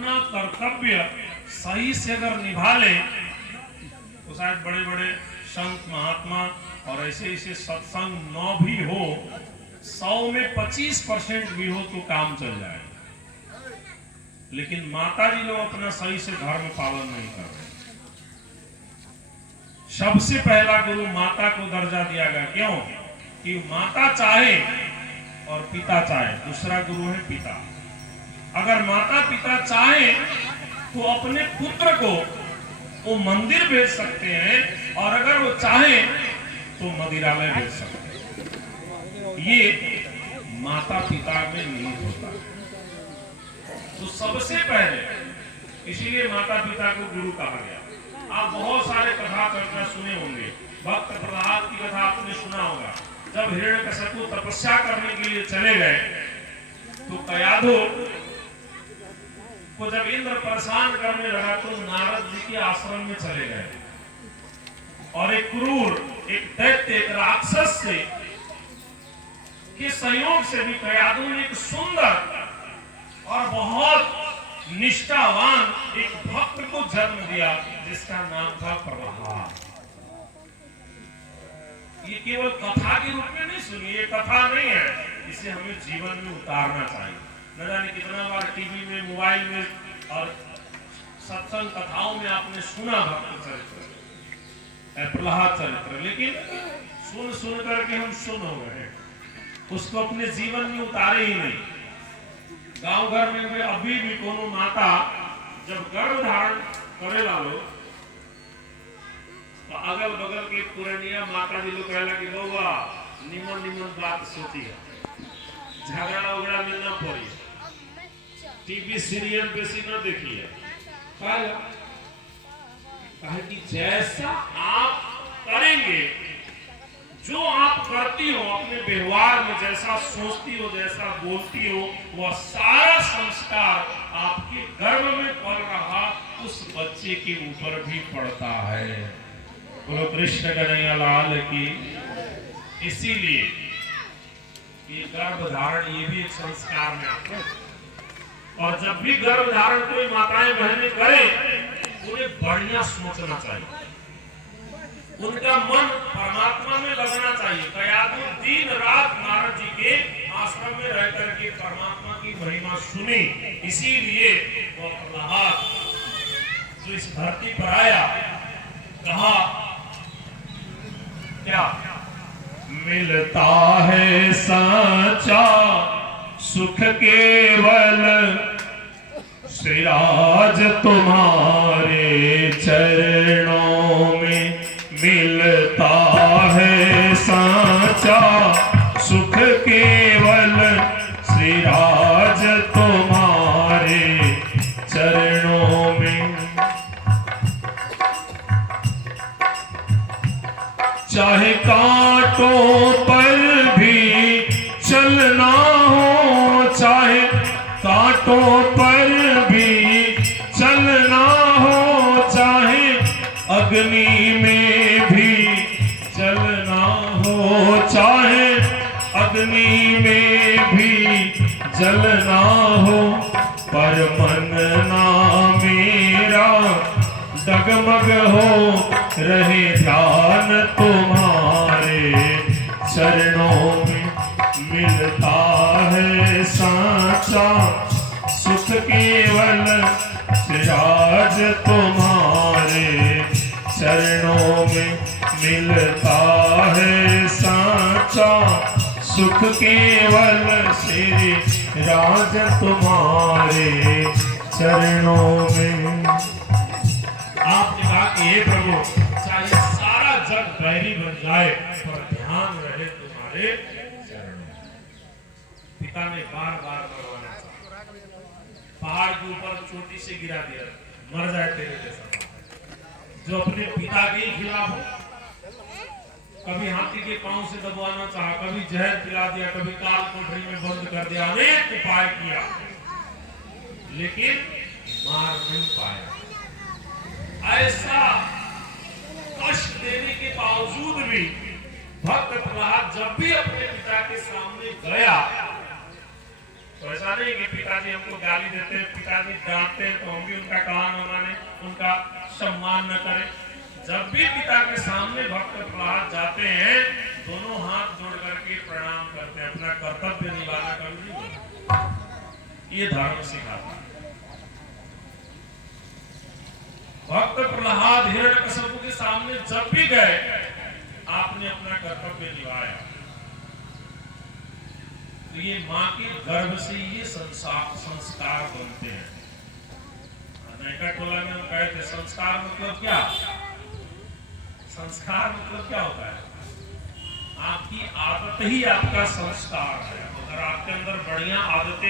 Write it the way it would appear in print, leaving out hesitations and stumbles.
अपना कर्तव्य सही से अगर निभा ले तो शायद बड़े बड़े संत महात्मा और ऐसे ऐसे सत्संग 9 भी हो, 100 में 25% भी हो तो काम चल जाए। लेकिन माता जी लोग अपना सही से धर्म पालन नहीं कर रहे। सबसे पहला गुरु माता को दर्जा दिया गया। क्यों? कि माता चाहे और पिता चाहे। दूसरा गुरु है पिता। अगर माता पिता चाहे तो अपने पुत्र को वो मंदिर भेज सकते हैं, और अगर वो चाहे तो मदिरालय भेज सकते हैं। ये माता पिता में निहित होता है। तो सबसे पहले इसीलिए माता पिता को गुरु कहा गया। आप बहुत सारे कथा चर्चा सुने होंगे। भक्त प्रहलाद की कथा आपने सुना होगा। जब हिरण्यकशिपु तपस्या करने के लिए चले गए तो कयाधु को जब इंद्र परेशान करने लगा तो नारद जी के आश्रम में चले गए, और एक क्रूर, एक दैत्य, एक राक्षस से के संयोग से भी कयाधु ने एक सुंदर और बहुत निष्ठावान एक भक्त को जन्म दिया जिसका नाम था प्रहलाद। ये केवल कथा के रूप में नहीं सुनी, ये कथा नहीं है, इसे हमें जीवन में उतारना चाहिए। न जाने कितना बार टीवी में, मोबाइल में और सत्संग कथाओं में आपने सुना भक्त चरित्र, प्रहलाद चरित्र, लेकिन सुन सुन करके हम सुन हो गए, उसको अपने जीवन में उतारे ही नहीं। गांव घर में अभी भी कोनो माता जब गर्भ धारण करे लालो तो अगल बगल के पुरानिया माता जी लोग कहला कि बउआ निमन निमन बात सोची है, झगड़ा उगड़ा में न पड़ी, टीवी सीरियल बेसी न देखिए। कहे कि जैसा आप करेंगे, जो आप करती हो अपने व्यवहार में, जैसा सोचती हो, जैसा बोलती हो, वह सारा संस्कार आपके गर्भ में पड़ रहा उस बच्चे के ऊपर भी पड़ता है। बोलो कृष्ण कन्हैया लाल की। इसीलिए ये गर्भ धारण ये भी एक संस्कार में आता है। और जब भी गर्भ धारण कोई माताएं बहनें करें, उन्हें बढ़िया सोचना चाहिए, उनका मन परमात्मा में लगना चाहिए। कयाधु दिन रात नारद जी के आश्रम में रह करके परमात्मा की महिमा सुनी। इसीलिए वो प्रहलाद जो इस धरती पर आया, कहा क्या? मिलता है सच्चा सुख केवल श्रीराज तुम्हारे चरणों में, मिलता है साचा सुख केवल श्रीराज तुम्हारे चरणों में। चाहे कांटों पर भी चलना हो, चाहे कांटों पर भी चलना हो, चाहे अग्नि में भी चलना हो, चाहे अग्नि में भी जलना हो, पर मन ना मेरा डगमग हो, रहे ध्यान तुम्हारे चरणों में। मिलता है साचा सुख केवल श्रीराज तुम्हारे चरणों में, मिलता है साचा सुख केवल श्री राज तुम्हारे चरणों में। आपने कहा कि हे प्रभु, चाहे सारा जग बैरी बन जाए पर ध्यान रहे तुम्हारे चरणों में। पिता ने बार बार मरवाना चाहा, पहाड़ के ऊपर चोटी से गिरा दिया, मर जाए तेरे जैसा। जो अपने पिता के ही खिलाफ हो, कभी हाथी के पांव से दबाना चाहा, कभी जहर पिला दिया, कभी काल कोठरी में बंद कर दिया, अनेक उपाय किया, लेकिन मार नहीं पाया। ऐसा कष्ट देने के बावजूद भी भक्त प्रहलाद जब भी अपने पिता के सामने गया तो ऐसा नहीं कि पिताजी हमको गाली देते हैं, पिताजी डांटते हैं तो हम भी उनका कहा न माने, उनका सम्मान न करें। जब भी पिता के सामने भक्त प्रहलाद जाते हैं, दोनों हाथ जोड़ करके प्रणाम करते हैं, अपना कर्तव्य निभाना कभी नहीं। ये धर्म सिखाता है। भक्त प्रहलाद हिरण्यकशिपु के सामने जब भी गए, आपने अपना कर्तव्य निभाया। तो ये माँ के गर्भ से ये संस्कार बनते हैं। नैका टोला में हम कहे थे, संस्कार मतलब क्या? संस्कार मतलब क्या होता है? आपकी आदत ही आपका संस्कार है। अगर आपके अंदर बढ़िया आदतें